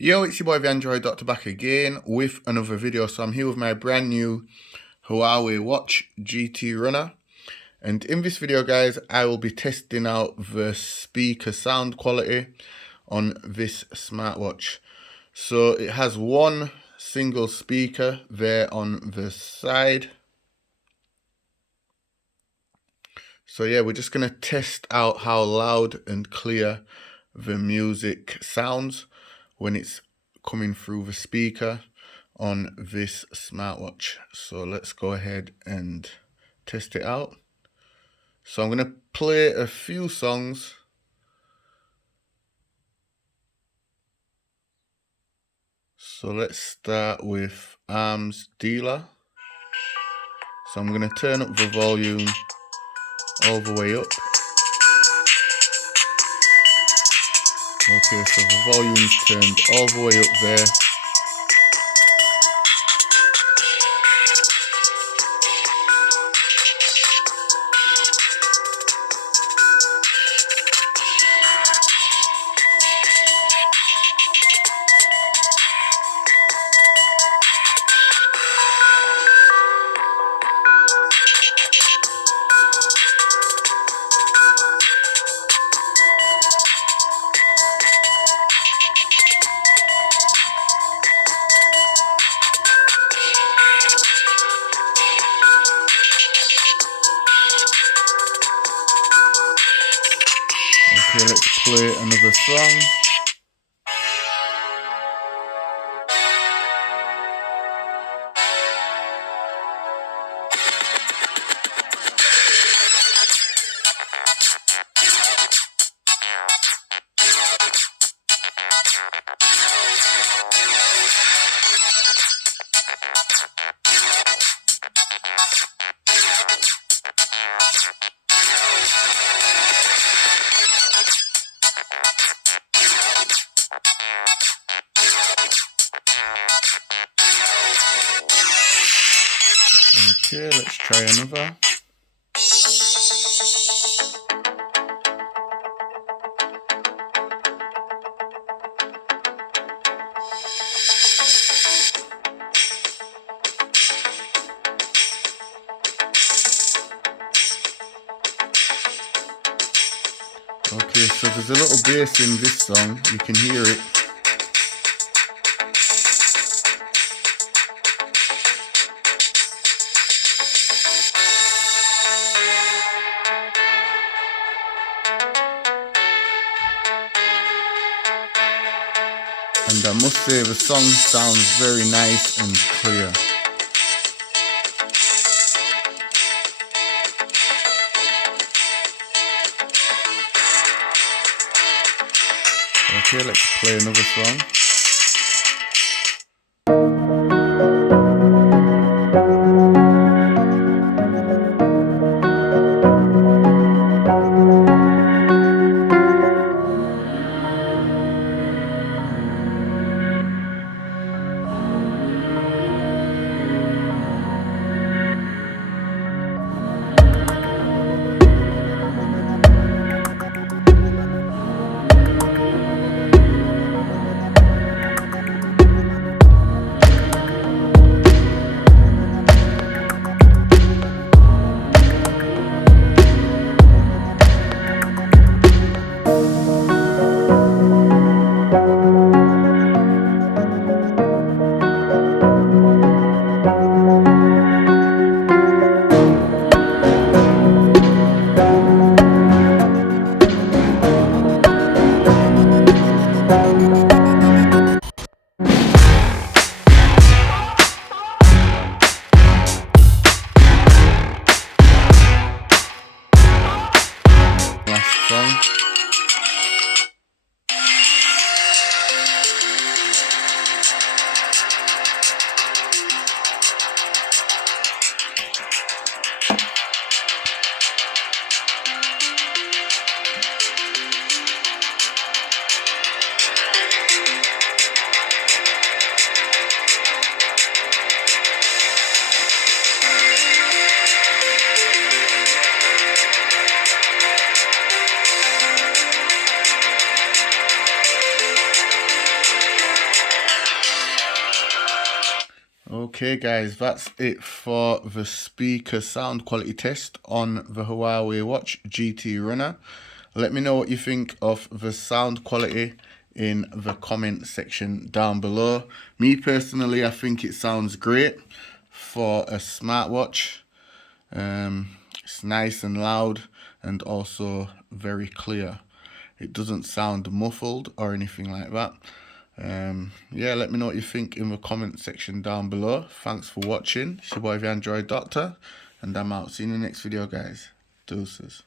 Yo, it's your boy the Android Doctor back again with another video. So I'm here with my brand new Huawei Watch GT Runner. And in this video, guys, I will be testing out the speaker sound quality on this smartwatch. So it has one single speaker there on the side. So yeah, we're just going to test out how loud and clear the music sounds when it's coming through the speaker on this smartwatch. So let's go ahead and test it out. So I'm going to play a few songs. So let's start with Arms Dealer. So I'm going to turn up the volume all the way up. Okay, so the volume's turned all the way up there. Okay, let's play another song. Okay, let's try another. Okay, so there's a little bass in this song, you can hear it. And I must say the song sounds very nice and clear. Okay, let's play another song. Okay guys, that's it for the speaker sound quality test on the Huawei Watch GT Runner. Let me know what you think of the sound quality in the comment section down below. Me personally, I think it sounds great for a smartwatch. It's nice and loud and also very clear. It doesn't sound muffled or anything like that. Yeah, let me know what you think in the comment section down below. Thanks for watching. It's your boy the Android Doctor, and I'm out. See you in the next video, guys. Deuces.